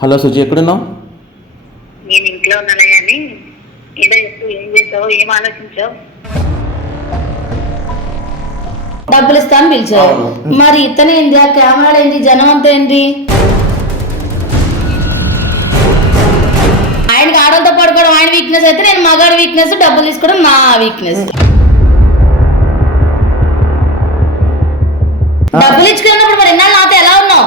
Hello Suji, ఎక్కడున్నావు? నేను ఇంట్లో ఉన్నాను కానీ ఏదో ఎప్పుడు ఏం చేసావు, ఏం ఆలోచించావు? డబ్బులు ఇస్తాను పిలిచావు. మరి ఇతను ఏంది, ఆ కెమెరా ఏంది, జనం అంతా ఏంటి? ఆయనకి ఆడలతో పడుకోవడం ఆయన వీక్నెస్ అయితే నేను మగాడి వీక్నెస్, డబ్బులు తీసుకోవడం నా వీక్నెస్. డబ్బులు ఇచ్చుకున్నప్పుడు మరి ఎన్నాళ్ళు నాతో ఎలా ఉన్నావు?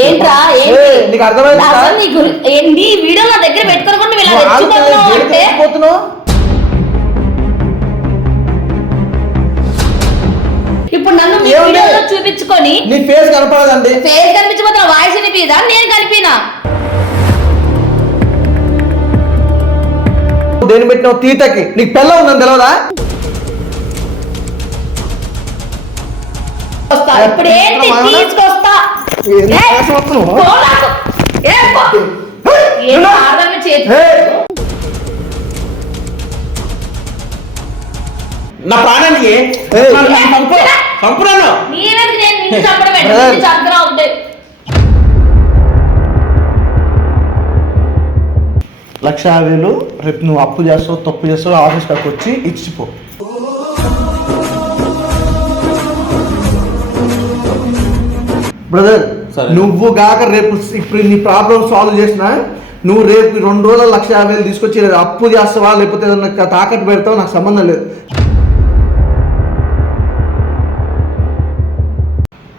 ఏంట్రా ఏంటి వీడియో నా దగ్గర పెట్టుకోకుండా ఇలా రెచ్చిపోతున్నావు అంటే ఇప్పుడు నన్ను మీ వీడియోలో చూపించుకొని నీ ఫేస్ కనపడదండి. ఫేస్ కనిపించబోతున్నా, వాయిస్ వినిపిదా? నేను కనిపినా? దేని పెట్టినావు తీతకి? నీకు పెళ్ళ ఉందని తెలియదా? ఇప్పుడు ఏంటి తీసుకొస్తా నా ప్రాణానికి సంపూర్ణ లక్ష 50,000 రేపు నువ్వు అప్పు చేస్తావు, తప్పు చేస్తావు, ఆఫీస్ కాడికి వచ్చి ఇచ్చిపో. బ్రదర్, నువ్వు గాక రేపు ఇప్పుడు నీ ప్రాబ్లం సాల్వ్ చేసినా నువ్వు రేపు 2 రోజుల 1,50,000 తీసుకొచ్చి అప్పు చేస్తావా లేకపోతే ఏదన్నా తాకట్టు పెడతావా నాకు సంబంధం లేదు.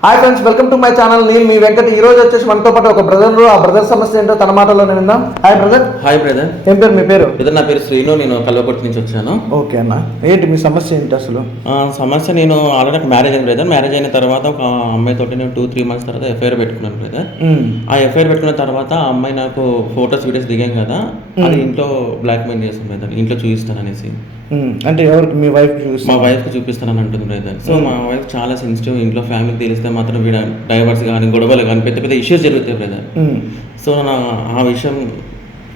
Hi friends, welcome to my channel. నేను మీ వెంకట్. ఈ రోజు వచ్చేసి మనతో పాటు ఒక బ్రదర్, ఆ బ్రదర్ సమస్య ఏంటో తన మాటల్లోనే విందాం. Hi brother. Hi brother. ఏం పేరు మీ పేరు? బ్రదర్ నా పేరు శ్రీను, నేను కల్వకుర్తి నుంచి వచ్చాను. ఓకే అన్న, ఏంటి మీ సమస్య ఏంటి అసలు? సమస్య, నేను ఆల్రెడీ నాకు మ్యారేజ్ అయింది బ్రదర్. మ్యారేజ్ అయిన తర్వాత ఒక అమ్మాయితోటి నేను 2-3 మంత్స్ తర్వాత ఎఫ్ఐఆర్ పెట్టుకున్నాను బ్రదర్. ఆ ఎఫ్ఐఆర్ పెట్టుకున్న తర్వాత ఆ అమ్మాయి నాకు ఫొటోస్ వీడియోస్ దిగాం కదా, అది ఇంట్లో బ్లాక్ మెయిల్ చేస్తుంది బ్రదర్. ఇంట్లో చూపిస్తాననేసి. అంటే ఎవరికి? మీ వైఫ్? మా వైఫ్కి చూపిస్తానని అంటుంది బ్రదర్. సో మా వైఫ్ చాలా సెన్సిటివ్. ఇంట్లో ఫ్యామిలీకి తెలిస్తే మాత్రం డైవర్స్ కానీ గొడవలు కానీ పెద్ద పెద్ద ఇష్యూస్ జరుగుతాయి బ్రదర్. సో నా ఆ విషయం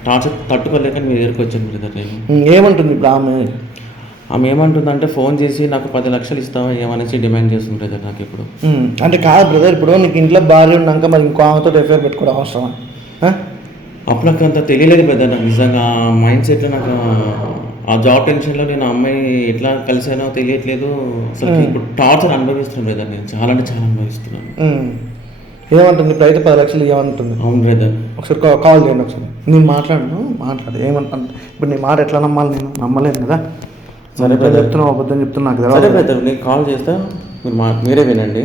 టార్చర్ తట్టుకోలేక మీ దగ్గరికి వచ్చాను బ్రదర్. నేను ఏమంటుంది ఇప్పుడు ఆమె ఏమంటుందంటే ఫోన్ చేసి నాకు 10 లక్షలు ఇస్తావా ఏమనేసి డిమాండ్ చేస్తుంది బ్రదర్ నాకు ఇప్పుడు. అంటే కాదు బ్రదర్, ఇప్పుడు నీకు ఇంట్లో భార్య ఉన్నాక మరి ఇంకో ఆమెతో ఎఫ్ఐఆర్ పెట్టుకోవడం అవసరమా? అప్పుడు నాకు అంత తెలియలేదు బ్రదర్. నాకు నిజంగా మైండ్ సెట్లో నాకు ఆ జాబ్ టెన్షన్లో నేను ఆ అమ్మాయి ఎట్లా కలిసానో తెలియట్లేదు. అసలు ఇప్పుడు టార్చర్ అనుభవిస్తున్నాను బ్రదర్. నేను చాలా అంటే చాలా అనుభవిస్తున్నాను. ఏమంటుంది ఇప్పుడు? అయితే 10 లక్షలు ఏమంటుంది? అవును బ్రదర్. ఒకసారి కాల్ చేయండి ఒకసారి. నేను మాట్లాడు ఏమంటాను ఇప్పుడు? నీ మాట ఎట్లా నమ్మాలి? నేను నమ్మలేను కదా. సరే బ్రదర్, చెప్తున్నావు అబద్ధం చెప్తున్నా నాకు సరే బ్రదర్, నీకు కాల్ చేస్తా, మీరే వినండి.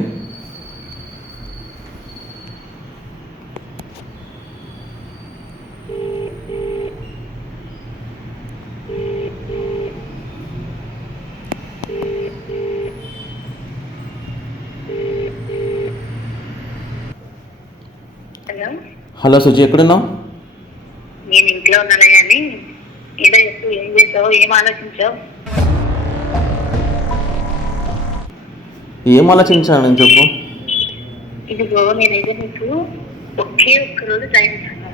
హలో సుజి, ఎక్కడున్నావు? నేను ఇంట్లో ఉన్నాను కానీ ఏదో ఎప్పుడు ఏం చేసావు, ఏం ఆలోచించావు? ఏం ఆలోచించాను నేను చెప్పు. ఇదిగో నేనైతే నీకు ఒకే ఒక్క రోజు టైం ఇస్తాను.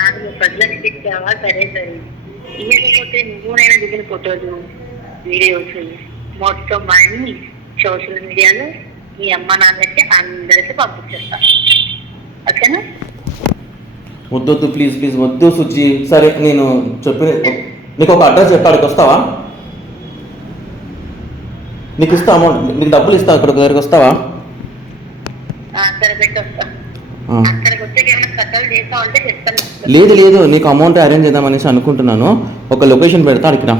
నాకు నువ్వు 10 లక్షలు ఇచ్చావా? సరే సరే. ఇవ్వకపోతే నువ్వు నేను దిగిన ఫోటోలు, వీడియోస్ మొత్తం అన్ని సోషల్ మీడియాలో మీ అమ్మ నాన్నకి అందరికీ పంపించేస్తా. ఓకేనా? వద్దొద్దు, ప్లీజ్ ప్లీజ్ వద్దు సుజి. సరే నేను చెప్పిన నీకు ఒక అడ్రస్ చెప్పాడికి వస్తావా? నీకు ఇస్తా అమౌంట్, నీకు డబ్బులు ఇస్తా. ఇక్కడ దగ్గరికి వస్తావా? లేదు లేదు, నీకు అమౌంట్ అరేంజ్ చేద్దామనేసి అనుకుంటున్నాను. ఒక లొకేషన్ పెడతా, అడిగి రా.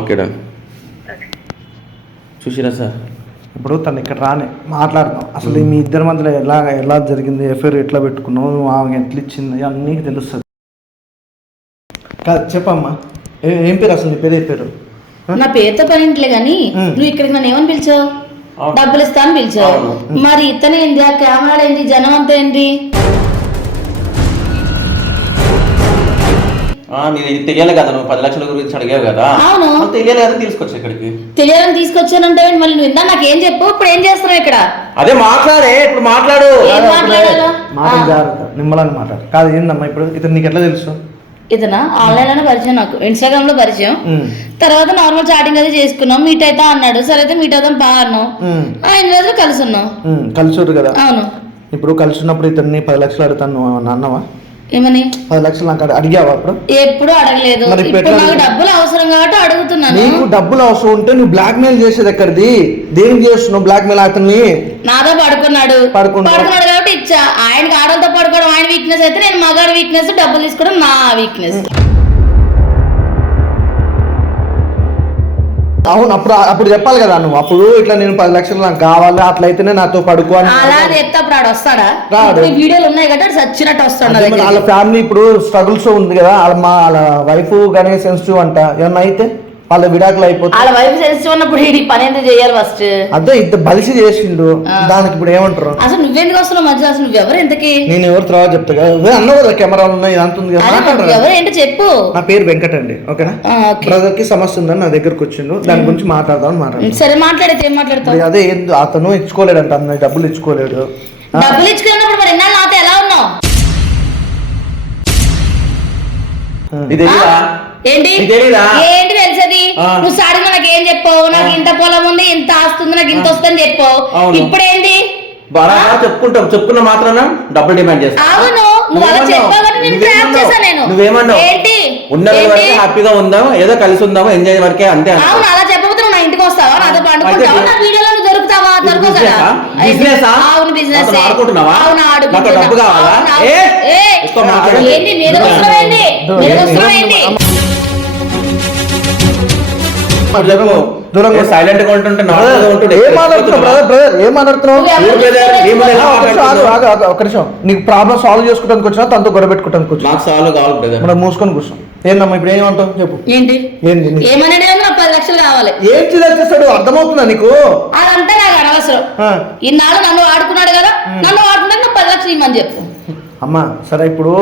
ఓకే డా. చూసిరా సార్, ఇప్పుడు తను ఇక్కడ రానే మాట్లాడతాం. అసలు మీ ఇద్దరి మధ్యలో ఎలా జరిగింది, ఎఫ్ఐఆర్ ఎట్లా పెట్టుకున్నావు, నువ్వు ఆమె ఎట్లా ఇచ్చింది, అన్నీ తెలుస్తుంది. కాదు చెప్పమ్మా, ఏం పేరు అసలు? నీ పేరు? ఏ పేరు? నా పేరుతో పని ఇంట్లే కానీ నువ్వు ఇక్కడికి నన్ను ఏమని పిలిచావు? డబ్బులు ఇస్తాను పిలిచావు. మరి ఇతను ఏంది, ఆ కెమెరా ఏంది, జనం అంతా ఏంటి? నేను తెలియాలి కదా, నువ్వు 10 లక్షల గురించి అడిగావు కదా. అవును, తెలియాలి కదా తీసుకొచ్చా ఇక్కడికి. తెలియాలని తీసుకొచ్చానంటే మళ్ళీ నువ్వు ఇందా నాకేం చెప్పు. ఇప్పుడు ఏం చేస్తున్నావు ఇక్కడ? అదే మాట్లాడే, ఇప్పుడు మాట్లాడు. ఏం మాట్లాడాలో? మాట జాగ్రత్త, నిమ్మలాన్ని మాట్లాడు. కాదు ఏందమ్మా ఇప్పుడు ఇతను నీకు ఎట్లా తెలుసు? ఇతనా ఆన్లైన్ లోనే పరిచయం, నాకు ఇన్స్టాగ్రామ్ లో పరిచయం. తర్వాత నార్మల్ చాటింగ్ అది చేసుకున్నాం, మీట్ అవుతా అన్నాడు. సరే అయితే మీట్ అవుతాం బా అన్నాం. ఎన్ని రోజులు కలిసి ఉన్నాం. కలిసి కదా. అవును. ఇప్పుడు కలిసి ఉన్నప్పుడు ఇతన్ని 10 లక్షలు అడుగుతాను అన్నావా? ఏమని? 10 లక్షలు నాకు అడిగావా? అప్పుడు ఎప్పుడు అడగలేదు. ఇప్పుడు నాకు డబ్బులు అవసరం కాబట్టి అడుగుతున్నాను. నీకు డబ్బులు అవసరం ఉంటే నువ్వు బ్లాక్ మెయిల్ చేసేది ఎక్కడిది? దేనికి చేస్తున్నావు బ్లాక్ మెయిల్? అతన్ని నాతో పడుకున్నాడు కాబట్టి ఇచ్చా. ఆయనకి ఆడలతో పడుకోవడం ఆయన వీక్నెస్ అయితే, నేను మగాడి వీక్నెస్ డబ్బులు తీసుకోవడం నా వీక్నెస్. అవును, అప్పుడు చెప్పాలి కదా నువ్వు. అప్పుడు ఇట్లా నేను 10 లక్షలు నాకు కావాలి, అట్లయితేనే నాతో పడుకో అని. అలా చెప్తే అప్పుడు ఆడు వస్తాడా? వీడియోలు ఉన్నాయి కదా, చచ్చినట్టు వస్తాడు. వాళ్ళ ఫ్యామిలీ ఇప్పుడు స్ట్రగుల్స్ ఉంది కదా, వాళ్ళ వైఫ్ గానే సెన్సిటివ్ అంట. ఏమన్నా అయితే వాళ్ళ విడాకులు అయిపోతుంది. వాళ్ళ వైఫ్ సెన్సిటివ్ ఉన్నప్పుడు ఈ పని ఎందుకు చేయాలి? ఫస్ట్ అదే ఇంత బలిసి చేసిండు, దానికి ఇప్పుడు ఏమంటారు? అసలు నువ్వెందుకు వస్తున్నావు మధ్య? అసలు నువ్వెవరు ఇంతకి? నేను ఎవరు తర్వాత చెప్తా కదా, అన్నావు కదా కెమెరాలు ఉన్నాయి ఇదంతా ఉంది కదా. ఎవరు ఏంటో చెప్పు. నా పేరు వెంకట్ అండి. ఓకేనా? బ్రదర్ కి సమస్య ఉందని నా దగ్గరకు వచ్చిండు, దాని గురించి మాట్లాడదాం. సరే మాట్లాడితే ఏం మాట్లాడతావు? అదే అతను ఇచ్చుకోలేడంట, అన్న డబ్బులు ఇచ్చుకోలేడు. డబ్బులు ఇచ్చుకున్నప్పుడు మరి ఎన్నాళ్ళు నాతో ఎలా ఉన్నావు? ఏంటి ఏంటి తెలిసేది? నువ్వు సాడిగా నాకు ఏం చెప్పావు? నాకు ఇంత పొలం ఉంది, ఇంత ఆస్తుంది, నాకు ఇంత వస్తుందని చెప్పావు. ఇప్పుడేంటి? చెప్పుకుంటాం, చెప్పుకున్న మాత్రాన డబ్బులు డిమాండ్ చేస్తా. అవును, నువ్వు అలా చెప్పావు. నేను ట్రాప్ చేశాను. నేను నువ్వేమన్నావు? ఏంటి ఉన్న వరకే హ్యాపీగా ఉందాం, ఏదో కలిసి ఉందాము, ఎంజాయ్ వరకే, అంతే. అవును, అలా చెప్పకపోతే నువ్వు నా ఇంటికి వస్తావా? నాతో పండుకుంటావా? నా వీడియోలో నువ్వు దొరుకుతావా? దొరకవు కదా. అవును, బిజినెస్. ఆడుకుంటున్నావా? డబ్బు కావాలా? ఏంటి మీద వస్తున్నావేంటి? మీద వస్తున్నావేంటి? సైలెంట్ గా ఉంటుంటే ఒక నిమిషం, నీకు ప్రాబ్లం సాల్వ్ చేసుకోవడానికి వచ్చినా తనతో గొడవ పెట్టుకోవడానికి వచ్చినా? నాకు సాల్వ్ కావాలి. మనం మూసుకొని కూర్చోం. ఏందమ్మా ఇప్పుడు ఏమంటావు చెప్పు. ఏంటి ఏంది ఏమన్నా? నాకు 10 లక్షలు కావాలి. ఏంటి చేస్తాడు? అర్థమవుతుందా నీకు? అదంతా నాకు అనవసరం. ఇన్నాళ్ళు నన్ను ఆడుకున్నాడు కదా, నన్ను ఆడుకున్నాక నాకు 10 లక్షలు ఇమ్మని చెప్పు. అమ్మా సరే, ఇప్పుడు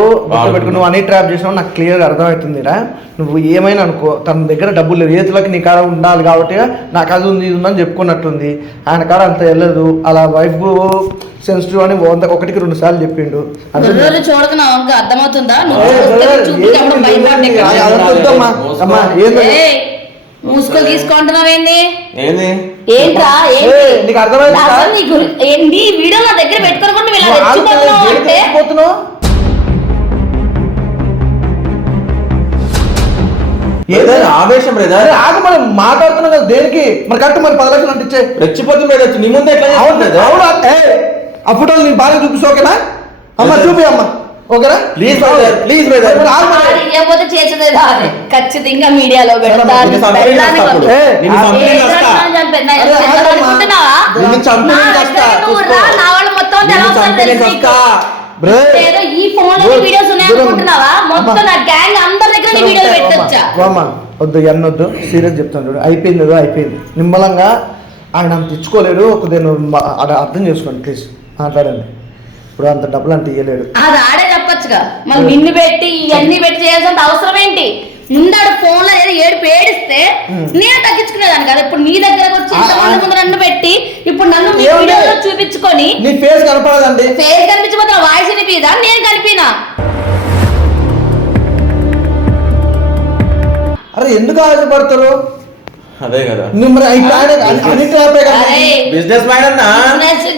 పెట్టుకుని నువ్వు అన్ని ట్రాప్ చేసినావు, నాకు క్లియర్గా అర్థమవుతుందిరా. నువ్వు ఏమైనా అనుకో, తన దగ్గర డబ్బులు లేదు, ఏతులకి నీ కాడ ఉండాలి కాబట్టి నాకు అది ఉంది ఇది ఉందని చెప్పుకున్నట్టుంది. ఆయన కాడ అంత వెళ్ళదు. అలా వైఫ్ సెన్సిటివ్ అని 1-2 సార్లు చెప్పిండు. చూడకనావు ఇంకా అర్థమవుతుందా? మూసుకో తీసుకుంటున్నావేంది? ఏంట్రా నీకు అర్థమైంది? వీడియో నా దగ్గర పెట్టుకోకుండా ఇలా రెచ్చిపోతున్నావు అంటే ఆవేశం లేదా? ఆగ మనం మాట్లాడుతున్నాం కదా దేనికి? మరి కరెక్ట్, మరి 10 లక్షలు అంటే ఇచ్చే. రెచ్చిపోతుంది నీ ముందే. ఆ ఫోటోలు నీకు బాగా చూపిస్తా. ఓకేనా అమ్మ? చూపి అమ్మ. ఓకేనా? ప్లీజ్ ప్లీజ్ ఇవ్వకపోతే చేసేదే కాదు, ఖచ్చితంగా మీడియాలో పెడతారు. ఈ ఫోన్ వీడియోస్ ఉన్నాయనుకుంటున్నావా? మొత్తం నా గ్యాంగ్ అందరి దగ్గర వీడియోలు పెట్టొచ్చా? వద్దు ఎన్నొద్దు, సీరియస్ చెప్తాను చూడు. అయిపోయింది ఏదో అయిపోయింది. నిమ్మలంగా ఆయన అంత ఇచ్చుకోలేడు. అర్థం చేసుకోండి ప్లీజ్, మాట్లాడండి. ఇప్పుడు అంత డబ్బులు అంటే ఇవ్వలేడు. అది ఆడే చెప్పొచ్చుగా, మళ్ళీ నిన్ను పెట్టి ఇవన్నీ పెట్టి చేయాల్సిన అవసరం ఏంటి? ముందాడు ఫోన్ లో ఏదో ఏడు పేడిస్తే నేను తగ్గించుకునేదాన్ని కదా. ఇప్పుడు నీ దగ్గరకు వచ్చి ఇంతమంది ముందు నన్ను పెట్టి ఇప్పుడు నన్ను మీ వీడియోలో చూపించుకొని నీ ఫేస్ కనపడదండి. ఫేస్ కనిపించబోతున్నా, వాయిస్ వినిపిదా? నేను కనిపినా? అరే ఎందుకు ఆశపడతారు? అదే కదా బిజినెస్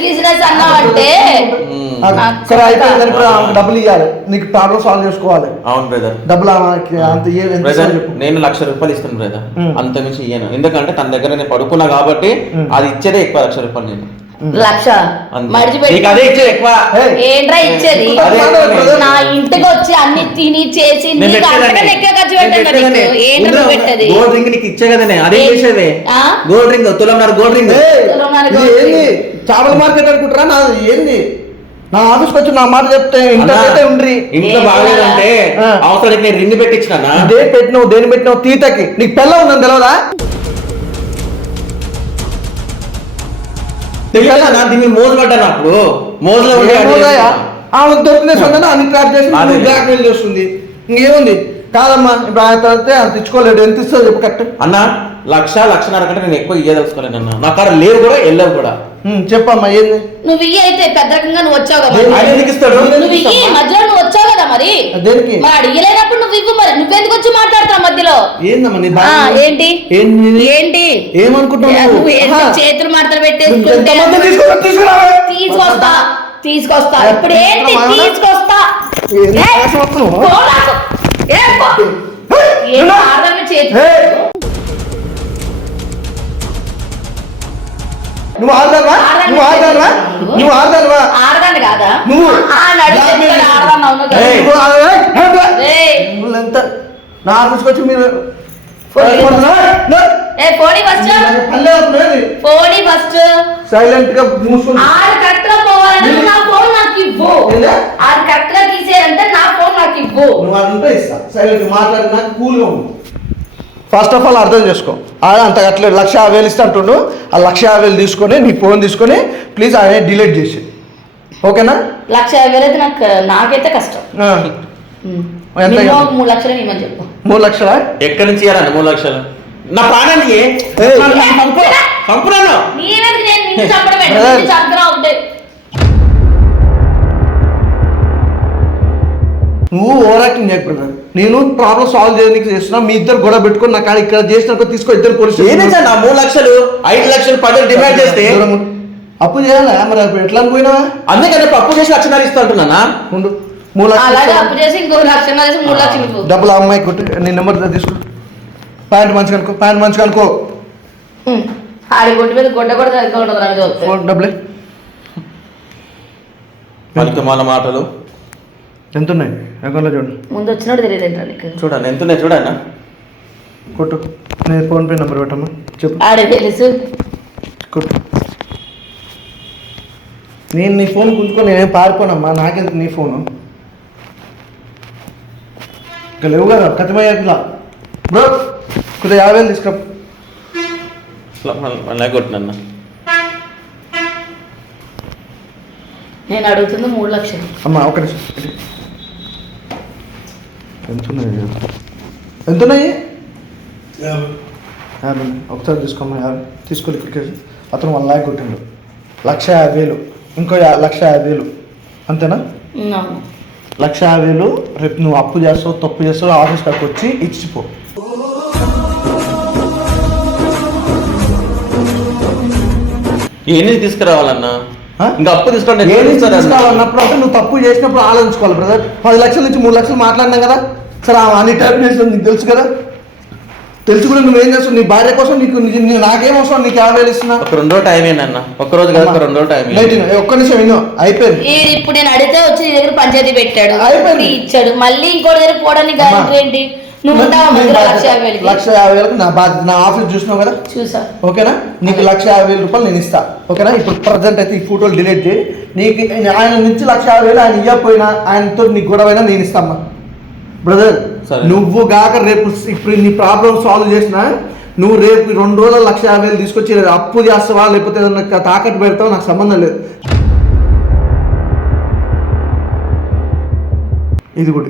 బిజినెస్ అన్నావంటే సరే అయిపోయింది. డబ్బులు ఇవ్వాలి, నీకు ప్రాబ్లం సాల్వ్ చేసుకోవాలి. అవును బ్రదర్, డబ్బులు అంత నేను 1,00,000 రూపాయలు ఇస్తాను బ్రదర్, అంత మించి ఇయ్యను. ఎందుకంటే తన దగ్గర నేను పడుకున్నా కాబట్టి అది ఇచ్చేదే ఎక్కువ. 1,00,000 రూపాయలు నేను 1,00,000 ఏంట్రా ఇచ్చేది? నా ఇంటికి వచ్చి అన్ని తిని చేసి గోల్డ్ రింగ్ నీకు ఇచ్చే కదా, అదే చేసేదే. గోల్డ్ రింగ్, తులంన్నర గోల్డ్ రింగ్. చేపల మార్కెట్ అనుకుంటారా? నాది ఏంది? నా ఆఫీస్కి వచ్చి నా మాట చెప్తే ఉండ్రి. ఇంట్లో బాగలేదంటే అవసరానికి నేను రింగ్ పెట్టించిన. దేని పెట్టినావు తీతకి? నీకు పెళ్ళ ఉందని తెలియదా? దీన్ని మోజు పడ్డాను. అప్పుడు మోజులో ఆమెకు దొరికిన అన్ని ట్రాప్ చేసి బ్లాక్ మెయిల్ చేస్తుంది. ఇంకేముంది? కాదమ్మా, ఇప్పుడు ఆయన తర్వాత అంత ఇచ్చుకోలేడు. ఎంత ఇస్తా చెప్పు కరెక్ట్. అన్న 1,00,000-1,50,000 కంటే నేను ఎక్కువ ఇయ్యదలుచుకోలేను అన్న. నా కాడ లేవు కూడా వెళ్ళవు కూడా. చెప్పమ్మా ఏంది? నువ్వు ఇయ్యి అయితే పెద్ద రకంగా నువ్వు వచ్చావు కదా, ఆయన ఎందుకు ఇస్తాడు? నువ్వు ఇయ్యి మధ్యలో నువ్వు వచ్చావు కదా, మరి దేనికి మరి అడిగలేనప్పుడు నువ్వు ఇవ్వు మరి నువ్వెందుకు వచ్చి మాట్లాడతావు మధ్యలో ఏందమ్మా నీ ఆ, ఏంటి ఏంటి ఏమనుకుంటున్నావు నువ్వు ఏంటి చేతులు మాటలు పెట్టేసుకుంటే తీసుకొస్తా ఇప్పుడు ఏంటి తీసుకొస్తా ఏయ్, పో నాకు. ఏయ్, పో. ఏం ఆడదాన్ని చేతులు నువ్వు ఆడదావా ఆడదాన్ని కాదా నువ్వు ఆడదాన్ని అవును కదా. ఏయ్, ఎంత నా తీసుకొచ్చి మీరు పోనీ ఫస్ట్ పోనీ ఫస్ట్ సైలెంట్ గా మూసుకుని ఆరు కరెక్ట్ గా పోవాలంటే నా ఫోన్ నాకు ఇవ్వు ఆరు కరెక్ట్ గా తీసేయాలంటే నా ఫోన్ నాకు ఇవ్వు నువ్వు అదంతా ఇస్తా సైలెంట్ మాట్లాడి నాకు కూల్గా ఉంది. ఫస్ట్ ఆఫ్ ఆల్ అర్థం చేసుకో అంత అట్లా 1,50,000 ఇస్తా అంటుండు. ఆ 1,50,000 తీసుకొని నీ ఫోన్ తీసుకొని ప్లీజ్ ఆయన డిలీట్ చేసి ఓకేనా. 1,50,000 అయితే నాకైతే కష్టం. ఎంత 3 లక్షలు ఇవ్వమని చెప్పు. 3 లక్షలా? ఎక్కడి నుంచి ఇవ్వాలండి 3 లక్షలు? నా ప్రాణానికి సంపూర్ణ నీవేందుకు నేను నిన్ను చంపడం ఏంటి? నిన్ను చంపడం ఒకటే. నువ్వు ఓవర్ యాక్టింగ్ చేయకపోయినా నేను ప్రాబ్లమ్ సాల్వ్ చేయడానికి చేస్తున్నా. మీ ఇద్దరు గొడవ పెట్టుకొని నాకు ఇక్కడ చేసిన తీసుకో ఇద్దరు పోలీసు ఏదే సార్ నా 3 లక్షలు 5 లక్షలు 10 డిమాండ్ చేస్తే అప్పు చేయాలా మరి ఎట్లా అనుకున్నావా? అందుకని అప్పు చేసి 1,00,000 ఇస్తా అంటున్నా. ఉండు 3 అలాగే లక్షలు అప్పు చేసి ఇంకో 1,00,000 వేసి 3 లక్షలు ఇవ్వు. డబ్బులు ఆ అమ్మాయి కొట్టి నీ నెంబర్ తీసుకో. ప్యాంట్ మంచిగా అనుకో ఆడి గుడ్డి మీద గొడ్డ కూడా తగ్గ ఉండదు నాకు చూస్తే. ఫోన్ డబ్బులే మనకి మన మాటలు ఎంత ఉన్నాయి అకౌంట్లో చూడండి. ముందు వచ్చినట్టు తెలియదు ఏంటో నీకు. చూడండి ఎంత ఉన్నాయి చూడన్నా. కొట్టు నేను ఫోన్పే నెంబర్ పెట్టమ్మా చెప్పు. ఆడే తెలుసు కొట్టు. నేను నీ ఫోన్ గుంజుకొని నేనేం పారిపోనమ్మా. నాకెందుకు నీ ఫోను? ఇంకా లేవు కదా కథమయ్యేట్లా బ్రో. కొద్దిగా 50,000 తీసుకురా. మళ్ళీ కొట్టినన్న. నేను అడుగుతుంది 3 లక్షలు. అమ్మా ఒక నిమిషం. ఎంత ఉన్నాయి? 50 ఒకసారి తీసుకోమ్మా. 50 తీసుకోవాలి. ఇక్కడికి అతను 1 లాక్ కొట్టిండు. 1,50,000 ఇంకో 1,50,000 అంతేనా? అవును. 1,50,000 రేపు నువ్వు అప్పు చేస్తావు తప్పు చేస్తావు ఆఫీస్ కాడికి వచ్చి ఇచ్చిపో. ఎన్ని తీసుకురావాలన్నా? ఇంకా అప్పు తీసుకోండి. తీసుకోవాలన్నప్పుడు అంటే నువ్వు తప్పు చేసినప్పుడు ఆలోచించుకోవాలి బ్రదర్. 10 లక్షల నుంచి 3 లక్షలు మాట్లాడినాం కదా సరే. అన్ని టైప్ చేసిన నీకు తెలుసు కదా. తెలుసు కూడా నువ్వేం చేస్తావు నీ భార్య కోసం. నాకేం అవసరం నీకు 50,000 ఇస్తున్నా. ఒక 2 రోజు టైం ఏంటన్నా? ఒక్క రోజు కాదు 2 రోజు టైం. ఒక్క నిమిషం విను. అయిపోయింది. ఇప్పుడు నేను అడిగితే వచ్చి నీ దగ్గర పంచాయతీ పెట్టాడు అయిపోయింది. ఇచ్చాడు. మళ్ళీ ఇంకోటి దగ్గర పోవడానికి గ్యారెంటీ ఏంటి? నువ్వు ఉంటావా మధ్యలో 1,50,000? 1,50,000 నా బాధ్యత. నా ఆఫీస్ చూసినావు కదా చూసా ఓకేనా. నీకు 1,50,000 రూపాయలు నేను ఇస్తా ఓకేనా. ఇప్పుడు ప్రజెంట్ అయితే ఈ ఫోటోలు డిలీట్ చేయి. నీకు ఆయన నుంచి 1,50,000 ఆయన ఇవ్వకపోయినా ఆయనతో నీకు గొడవైనా నేను ఇస్తామ్మా బ్రదర్. నువ్వు గాక రేపు ఇప్పుడు నీ ప్రాబ్లం సాల్వ్ చేసినా నువ్వు రేపు 2 రోజుల 1,50,000 తీసుకొచ్చి అప్పు చేస్తావా లేకపోతే ఏదన్నా తాకట్టు పెడతావా నాకు సంబంధం లేదు. ఇది కూడా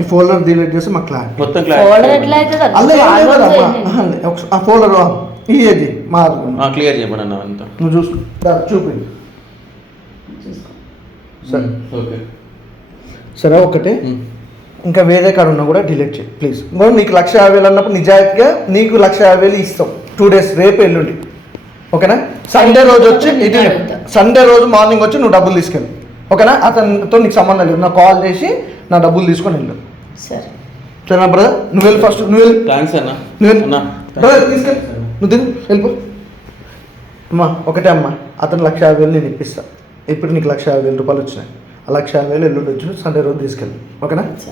ఈ ఫోల్డర్ డిలీట్ చేస్తే మాకు క్లారిటీ మొత్తం ఫోల్డర్ ఎట్లా అవుతుంది? ఆ ఫోల్డర్ ఇది మాకు క్లియర్ చేయమని అన్న అంతా నువ్వు చూపి. సరే ఓకే సరే ఒకటి ఇంకా వేరే కాడ ఉన్నా కూడా డిలీట్ చేయి ప్లీజ్. నీకు 1,50,000 అన్నప్పుడు నిజాయితీగా నీకు 1,50,000 ఇస్తాం 2 డేస్ రేపు ఎల్లుండి ఓకేనా. సండే రోజు వచ్చి ఇటు సండే రోజు మార్నింగ్ వచ్చి నువ్వు డబ్బులు తీసుకెళ్ళు ఓకేనా. అతనితో నీకు సంబంధం లేదు. నాకు కాల్ చేసి నా డబ్బులు తీసుకొని వెళ్ళు సరేనా బ్రదర్. నువ్వు వెళ్ళి ఫస్ట్ నువ్వు వెళ్ళి బ్రదర్ తీసుకెళ్ళి నువ్వు తిను వెళ్ళిపో అమ్మా. ఒకటే అమ్మా అతను 1,50,000 నేను ఇప్పిస్తా. ఇప్పుడు నీకు 1,50,000 రూపాయలు వచ్చినాయి. ఆ 1,50,000 ఎల్లుండి వచ్చి సండే రోజు తీసుకెళ్ళి ఓకేనా.